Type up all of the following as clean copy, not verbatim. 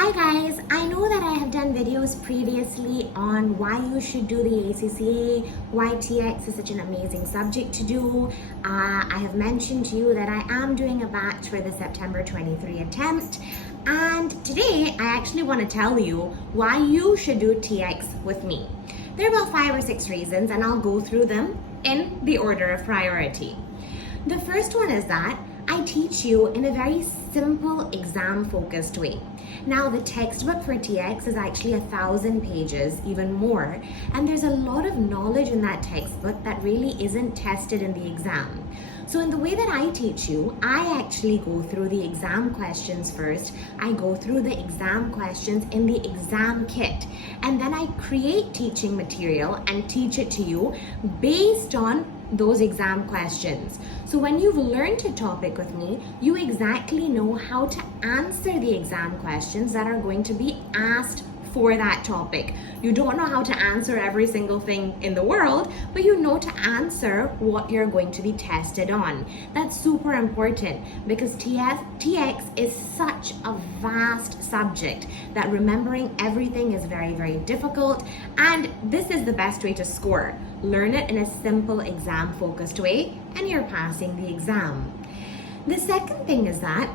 Hi guys, I know that I have done videos previously on why you should do the ACCA, why TX is such an amazing subject to do. I have mentioned to you that I am doing a batch for the September 23 attempt, and today I actually want to tell you why you should do TX with me. There are about 5 or 6 reasons, and I'll go through them in the order of priority. The first one is that I teach you in a very simple exam-focused way. Now, the textbook for TX is actually 1,000 pages, even more, and there's a lot of knowledge in that textbook that really isn't tested in the exam. So in the way that I teach you, I actually go through the exam questions first. I go through the exam questions in the exam kit, and then I create teaching material and teach it to you based on those exam questions. So when you've learned a topic with me, you exactly know how to answer the exam questions that are going to be asked for that topic. You don't know how to answer every single thing in the world, but you know to answer what you're going to be tested on. That's super important because TX is such a vast subject that remembering everything is very, very difficult, and this is the best way to score. Learn it in a simple exam-focused way, and you're passing the exam. The second thing is that,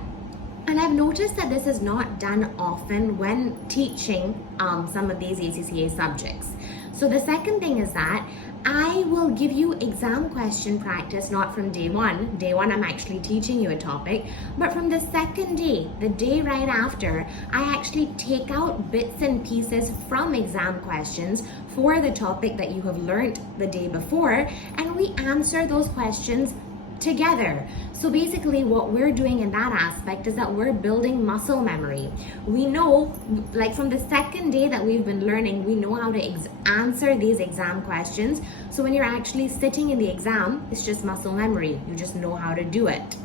and I've noticed that this is not done often when teaching some of these ACCA subjects. So the second thing is that I will give you exam question practice, not from day one. Day one, I'm actually teaching you a topic, but from the second day, the day right after, I actually take out bits and pieces from exam questions for the topic that you have learned the day before, and we answer those questions together. So basically what we're doing in that aspect is that we're building muscle memory. We know, like from the second day that we've been learning, we know how to answer these exam questions. So when you're actually sitting in the exam, it's just muscle memory. You just know how to do it.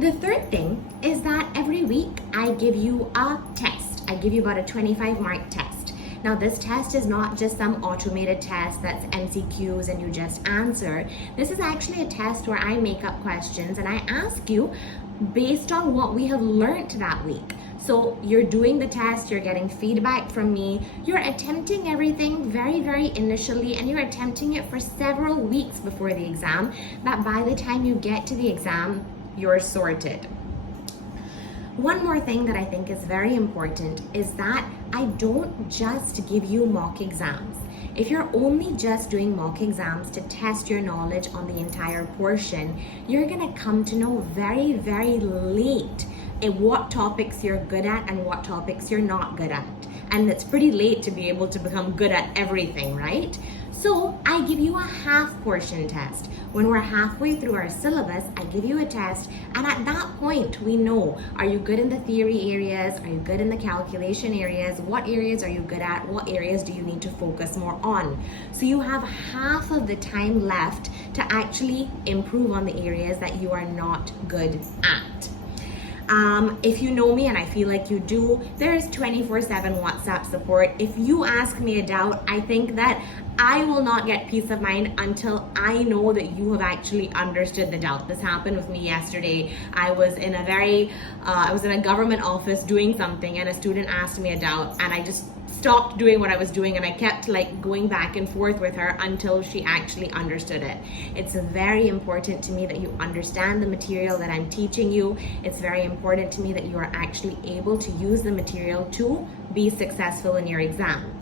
The third thing is that every week I give you a test. I give you about a 25-mark test. Now, this test is not just some automated test that's MCQs and you just answer. This is actually a test where I make up questions and I ask you based on what we have learned that week. So you're doing the test, you're getting feedback from me, you're attempting everything very, very initially, and you're attempting it for several weeks before the exam, that by the time you get to the exam, you're sorted. One more thing that I think is very important is that I don't just give you mock exams. If you're only just doing mock exams to test your knowledge on the entire portion, you're gonna come to know very, very late what topics you're good at and what topics you're not good at. And it's pretty late to be able to become good at everything, right? So I give you a half portion test. When we're halfway through our syllabus, I give you a test, and at that point, we know, are you good in the theory areas? Are you good in the calculation areas? What areas are you good at? What areas do you need to focus more on? So you have half of the time left to actually improve on the areas that you are not good at. If you know me, and I feel like you do, there is 24/7 WhatsApp support. If you ask me a doubt, I think that I will not get peace of mind until I know that you have actually understood the doubt. This happened with me yesterday. I was in a government office doing something, and a student asked me a doubt, and I just stopped doing what I was doing, and I kept like going back and forth with her until she actually understood it. It's very important to me that you understand the material that I'm teaching you. It's very important to me that you are actually able to use the material to be successful in your exam.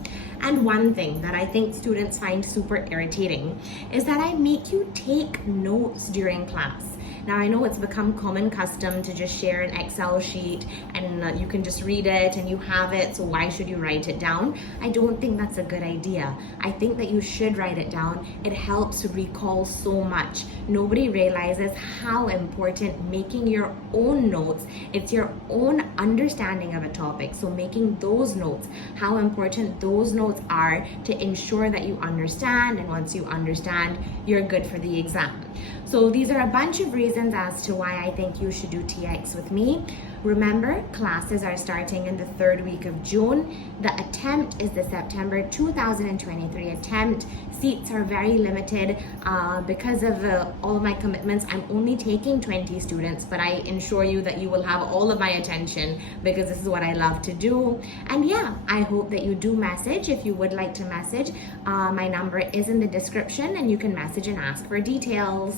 And one thing that I think students find super irritating is that I make you take notes during class. Now, I know it's become common custom to just share an Excel sheet and you can just read it and you have it, so why should you write it down? I don't think that's a good idea. I think that you should write it down. It helps recall so much. Nobody realizes how important making your own notes, it's your own understanding of a topic. So making those notes, how important those notes are to ensure that you understand, and once you understand, you're good for the exam. So these are a bunch of reasons as to why I think you should do TX with me. Remember, classes are starting in the third week of June. The attempt is the September 2023 attempt. Seats are very limited because of all of my commitments. I'm only taking 20 students, but I ensure you that you will have all of my attention because this is what I love to do. And yeah, I hope that you do message if you would like to message. My number is in the description and you can message and ask for details.